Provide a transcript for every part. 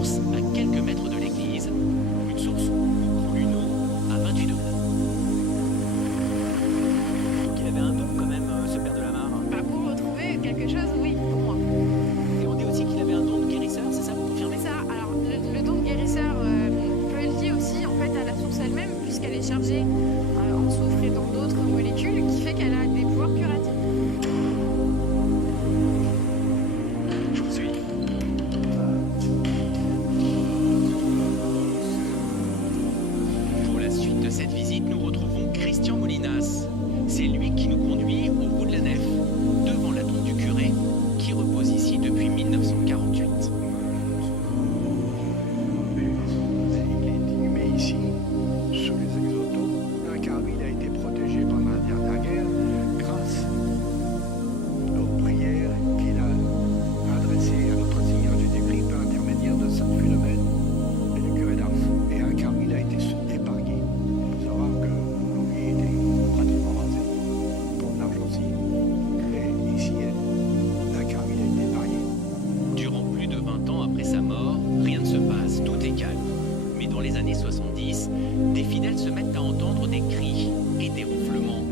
source à quelques mètres de l'église. Une source où coule une eau à 28 degrés. Donc il avait un don quand même, ce père de la mare. Bah, pour retrouver quelque chose, oui, pour moi. Et on dit aussi qu'il avait un don de guérisseur, c'est ça, vous confirmez Mais ça, alors, le don de guérisseur peut être lié aussi en fait à la source elle-même, puisqu'elle est chargée en soufre et dans d'autres molécules, qui fait qu'elle a des pouvoirs curatifs. Je vous suis. Pour la suite de cette visite, nous retrouvons Christian Molinas. C'est lui qui nous conduit au bout de la nef, devant la tombe du curé, qui repose ici depuis 1948. Il est inhumé ici, sous les exotos, car il a été protégé pendant la dernière guerre grâce aux prières qu'il a adressées à notre Seigneur Jésus-Christ par l'intermédiaire de Saint Philomène et du curé d'Ars. Et un car il a été épargné. Il faut savoir que lui était pratiquement rasé, comme l'argent aussi. Et ici, un car il a été épargné. Durant plus de 20 ans après sa mort, rien ne se passe, tout est calme. Mais dans les années 70, des fidèles se mettent à entendre des cris et des ronflements.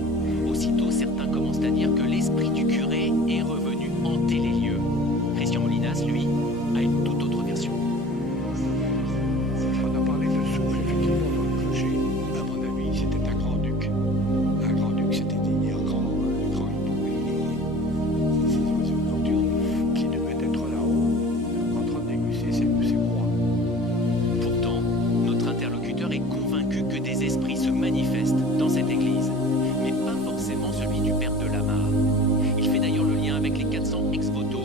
Aussitôt, certains commencent à dire que l'esprit du curé est revenu hanter les lieux. Christian Molinas, lui, a une toute autre version. On a parlé de souffle, effectivement, dans le clocher. À mon avis, c'était un grand-duc. Un grand-duc, c'était un grand ces oiseaux nocturnes qui devaient être là-haut, en train de déguster ses proies. Pourtant, notre interlocuteur est convaincu que des esprits se manifestent dans cette église, mais pas forcément celui du père de Lamar. Il fait d'ailleurs le lien avec les 400 ex-voto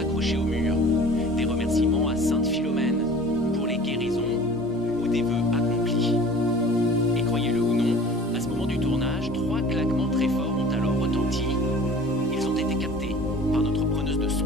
accrochés au mur. Des remerciements à Sainte Philomène pour les guérisons ou des vœux accomplis. Et croyez-le ou non, à ce moment du tournage, 3 claquements très forts ont alors retenti. Ils ont été captés par notre preneuse de son.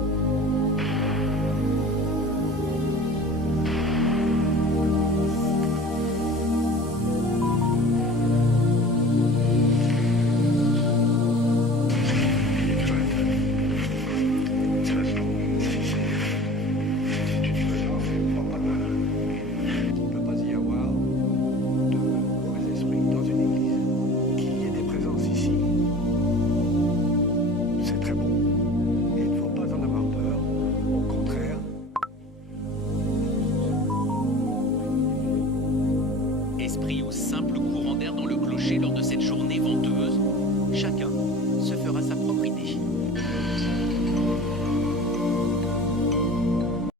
Il ne peut pas y avoir de mauvais esprits dans une église. Qu'il y ait des présences ici, c'est très bon. Et il ne faut pas en avoir peur. Au contraire, Esprit ou simple courant d'air dans le clocher lors de cette journée venteuse, chacun se fera sa propre idée.